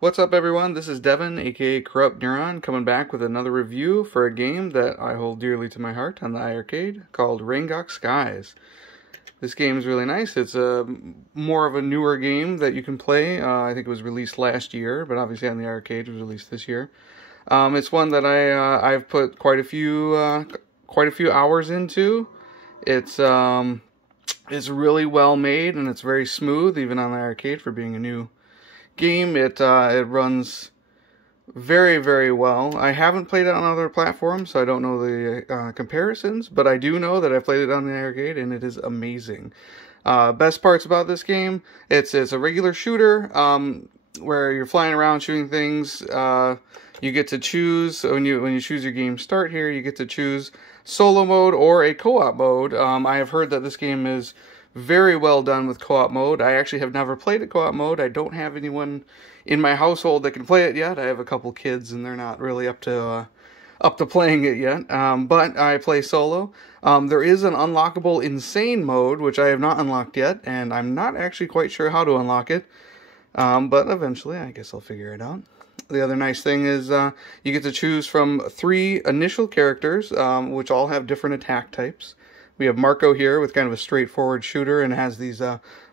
What's up, everyone? This is Devon, aka Corrupt Neuron, coming back with another review for a game that I hold dearly to my heart on the iiRcade called Rangok Skies. This game is really nice. It's more of a newer game that you can play. I think it was released last year, but obviously on the arcade it was released this year. It's one that I've put quite a few hours into. It's really well made and it's very smooth, even on the arcade for being a new game. It runs very, very well. I haven't played it on other platforms, so I don't know the comparisons, but I do know that I played it on the arcade and it is amazing. Best parts about this game, it's a regular shooter where you're flying around shooting things. You get to choose when you choose your game start here. You get to choose solo mode or a co-op mode. I have heard that this game is very well done with co-op mode. I actually have never played a co-op mode. I don't have anyone in my household that can play it yet. I have a couple kids and they're not really up to playing it yet. But I play solo. There is an unlockable insane mode, which I have not unlocked yet, and I'm not actually quite sure how to unlock it. But eventually, I guess I'll figure it out. The other nice thing is you get to choose from 3 initial characters, which all have different attack types. We have Marco here with kind of a straightforward shooter and has these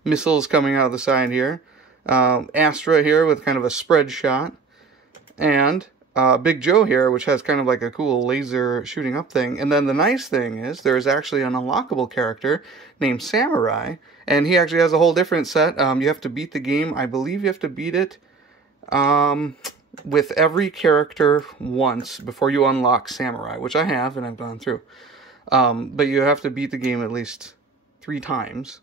missiles coming out of the side here. Astra here with kind of a spread shot. And Big Joe here, which has kind of like a cool laser shooting up thing. And then the nice thing is there's actually an unlockable character named Samurai. And he actually has a whole different set. You have to beat the game. I believe you have to beat it with every character once before you unlock Samurai, which I have and I've gone through. But you have to beat the game at least 3 times,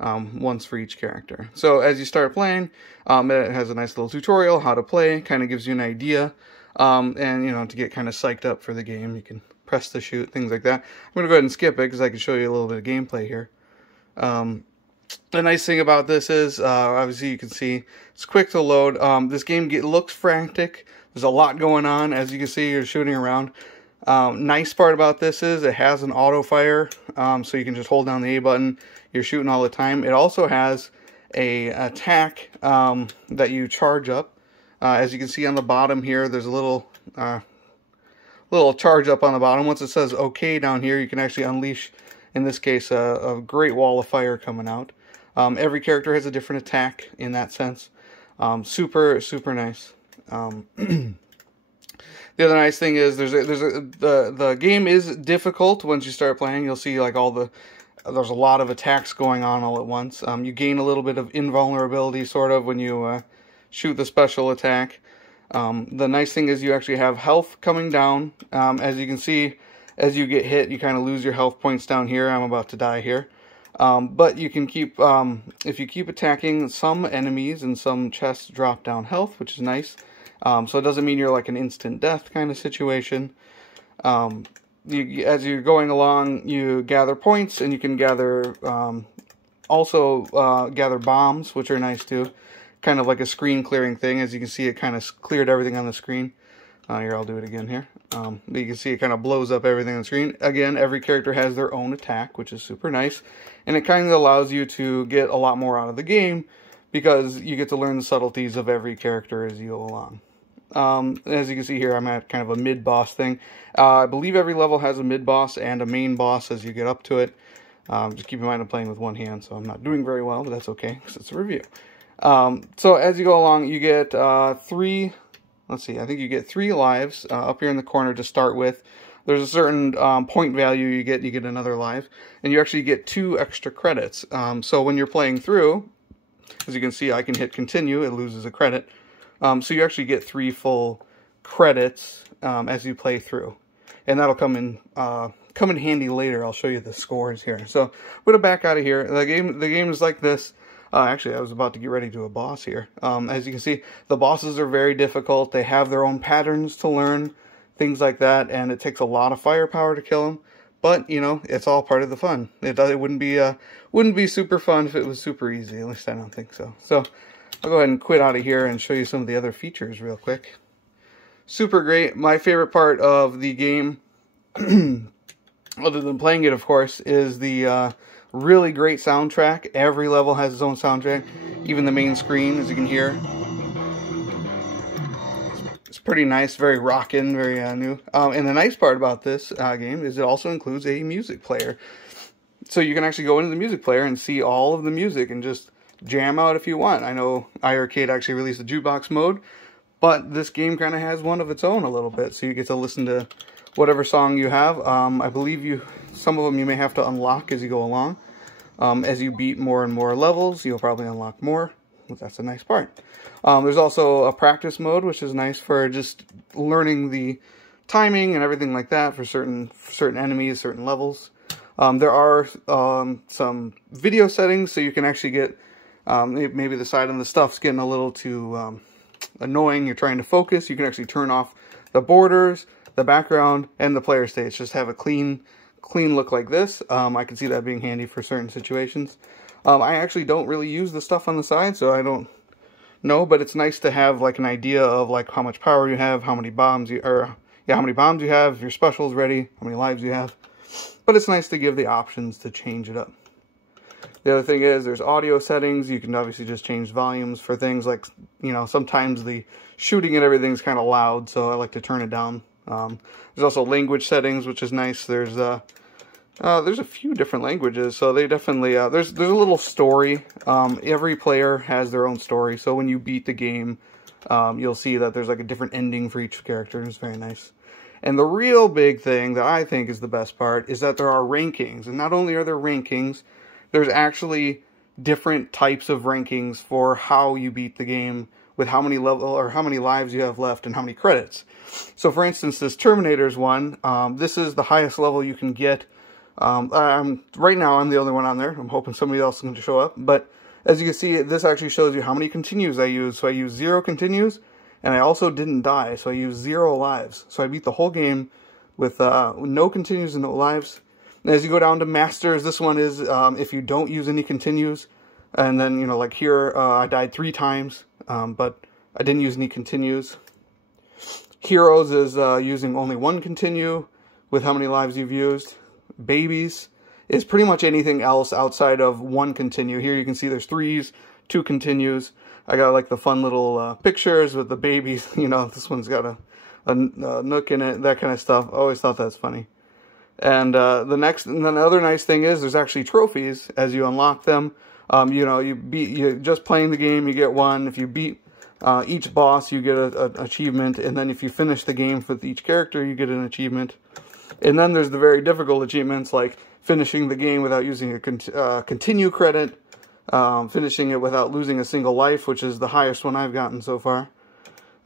once for each character. So as you start playing, it has a nice little tutorial how to play, kind of gives you an idea, and you know, to get kind of psyched up for the game, you can press the shoot, things like that. I'm going to go ahead and skip it because I can show you a little bit of gameplay here. The nice thing about this is, obviously you can see, it's quick to load. This game looks frantic. There's a lot going on. As you can see, you're shooting around. Nice part about this is it has an auto fire, so you can just hold down the A button. You're shooting all the time. It also has a attack that you charge up. As you can see on the bottom here, there's a little charge up on the bottom. Once it says OK down here, you can actually unleash, in this case, a great wall of fire coming out. Every character has a different attack in that sense. Super, super nice. The other nice thing is the game is difficult once you start playing. You'll see like there's a lot of attacks going on all at once. You gain a little bit of invulnerability sort of when you shoot the special attack. The nice thing is you actually have health coming down. As you can see, as you get hit, you kind of lose your health points down here. I'm about to die here. But you can keep, if you keep attacking some enemies and some chests drop down health, which is nice. So it doesn't mean you're like an instant death kind of situation. As you're going along, you gather points, and you can gather, also gather bombs, which are nice too. Kind of like a screen clearing thing. As you can see, it kind of cleared everything on the screen. Here, I'll do it again here. But you can see it kind of blows up everything on the screen. Again, every character has their own attack, which is super nice. And it kind of allows you to get a lot more out of the game, because you get to learn the subtleties of every character as you go along. As you can see here, I'm at kind of a mid-boss thing. I believe every level has a mid-boss and a main boss as you get up to it. Just keep in mind I'm playing with one hand, so I'm not doing very well, but that's okay, because it's a review. So as you go along, you get 3, let's see, I think you get 3 lives up here in the corner to start with. There's a certain point value you get another life, and you actually get 2 extra credits. So when you're playing through, as you can see, I can hit continue, it loses a credit. So you actually get 3 full credits as you play through, and that'll come in handy later. I'll show you the scores here. So I'm gonna back out of here. The game is like this. Actually, I was about to get ready to do a boss here. As you can see, the bosses are very difficult. They have their own patterns to learn, things like that, and it takes a lot of firepower to kill them. But you know, it's all part of the fun. It wouldn't be super fun if it was super easy. At least I don't think so. So I'll go ahead and quit out of here and show you some of the other features real quick. Super great. My favorite part of the game, other than playing it, of course, is the really great soundtrack. Every level has its own soundtrack, even the main screen, as you can hear. pretty nice, very rockin', very new. And the nice part about this game is it also includes a music player. So you can actually go into the music player and see all of the music and just jam out if you want. I know iiRcade actually released a jukebox mode, but this game kind of has one of its own a little bit. So you get to listen to whatever song you have. I believe some of them you may have to unlock as you go along. As you beat more and more levels, you'll probably unlock more. That's a nice part. There's also a practice mode, which is nice for just learning the timing and everything like that for certain enemies, certain levels. There are some video settings, so you can actually get maybe the side of the stuff's getting a little too annoying. You're trying to focus. You can actually turn off the borders, the background, and the player stage. Just have a clean look like this. I can see that being handy for certain situations. I actually don't really use the stuff on the side, so I don't know, but it's nice to have like an idea of like how much power you have, how many bombs you have, if your special's ready, how many lives you have. But it's nice to give the options to change it up. The other thing is there's audio settings. You can obviously just change volumes for things like, you know, sometimes the shooting and everything's kind of loud, so I like to turn it down. There's also language settings, which is nice. There's a few different languages, so they definitely, there's a little story. Every player has their own story, so when you beat the game, you'll see that there's like a different ending for each character. It's very nice. And the real big thing that I think is the best part is that there are rankings. And not only are there rankings, there's actually different types of rankings for how you beat the game with how many lives you have left and how many credits. So for instance, this Terminator's one, this is the highest level you can get. Right now I'm the only one on there. I'm hoping somebody else is going to show up. But as you can see, this actually shows you how many continues I use. So I use 0 continues. And I also didn't die, so I used 0 lives. So I beat the whole game with no continues and no lives. And as you go down to Masters, this one is if you don't use any continues. And then, you know, like here, I died 3 times, but I didn't use any continues. Heroes is using only 1 continue with how many lives you've used. Babies is pretty much anything else outside of 1 continue. Here you can see there's 3s, 2 continues. I got like the fun little pictures with the babies. You know, this one's got a nook in it, that kind of stuff. I always thought that's funny. And then the other nice thing is there's actually trophies as you unlock them. You know, you're just playing the game, you get 1. If you beat each boss, you get an achievement. And then if you finish the game with each character, you get an achievement. And then there's the very difficult achievements like finishing the game without using a continue credit. Finishing it without losing a single life, which is the highest one I've gotten so far.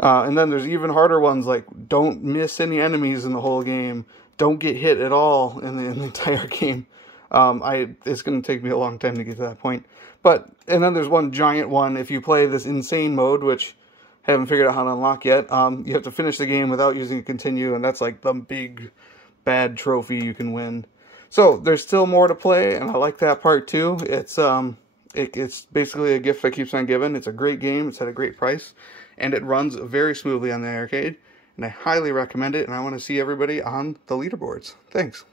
And then there's even harder ones like don't miss any enemies in the whole game. Don't get hit at all in the entire game. It's going to take me a long time to get to that point. And then there's one giant one. If you play this insane mode, which I haven't figured out how to unlock yet, you have to finish the game without using a continue, and that's like the big bad trophy you can win. So there's still more to play, and I like that part too. It's basically a gift that keeps on giving. It's a great game. It's at a great price. And it runs very smoothly on the iiRcade. And I highly recommend it. And I want to see everybody on the leaderboards. Thanks.